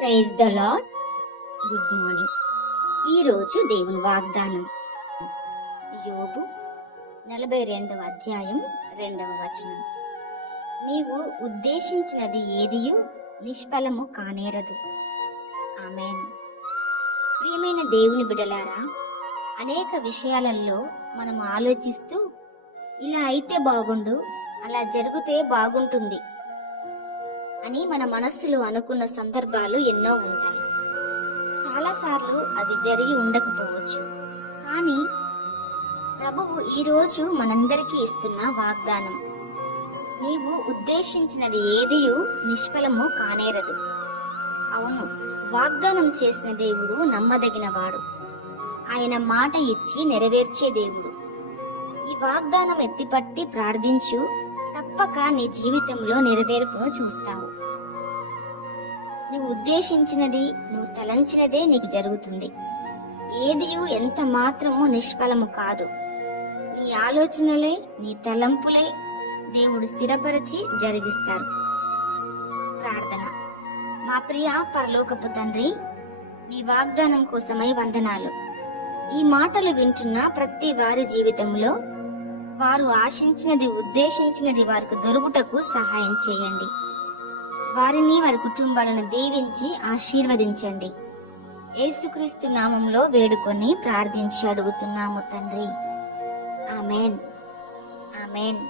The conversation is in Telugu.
Praise the Lord. Good morning. ఈరోజు దేవుని వాగ్దానం యోబు 42వ అధ్యాయం 2వ వచనం. నీవు ఉద్దేశించినది ఏదియు నిష్ఫలము కానేరదు. ఆమేన్. ప్రియమైన దేవుని బిడ్డలారా, అనేక విషయాలలో మనం ఆలోచిస్తూ ఇలా అయితే బాగుండు, అలా జరిగితే బాగుంటుంది అని మన మనస్సులో అనుకున్న సందర్భాలు ఎన్నో ఉంటాయి. చాలాసార్లు అవి జరిగి ఉండకపోవచ్చు. కానీ ప్రభువు ఈరోజు మనందరికీ ఇస్తున్న వాగ్దానం, నీవు ఉద్దేశించినది ఏదియు నిష్ఫలము కానేరదు. అవును, వాగ్దానం చేసిన దేవుడు నమ్మదగినవాడు. ఆయన మాట ఇచ్చి నెరవేర్చే దేవుడు. ఈ వాగ్దానం ఎత్తిపట్టి ప్రార్థించు, తప్పక నీ జీవితంలో నెరవేర్పును చూస్తావు. నువ్వు ఉద్దేశించినది, నువ్వు తలంచినదే నీకు జరుగుతుంది. ఏదియు ఎంత మాత్రము నిష్ఫలము కాదు. నీ ఆలోచనలే, నీ తలంపులే దేవుడు స్థిరపరిచి జరిగిస్తారు. ప్రార్థన. మా ప్రియ పరలోకపు తండ్రి, మీ వాగ్దానం కోసమై వందనాలు. ఈ మాటలు వింటున్న ప్రతి వారి జీవితంలో వారు ఆశించినది, ఉద్దేశించినది వారికి దొరుకుటకు సహాయం చేయండి. వారిని, వారి కుటుంబాలను దీవించి ఆశీర్వదించండి. యేసుక్రీస్తు నామంలో వేడుకొని ప్రార్థించి అడుగుతున్నాము తండ్రి. ఆమేన్. ఆమేన్.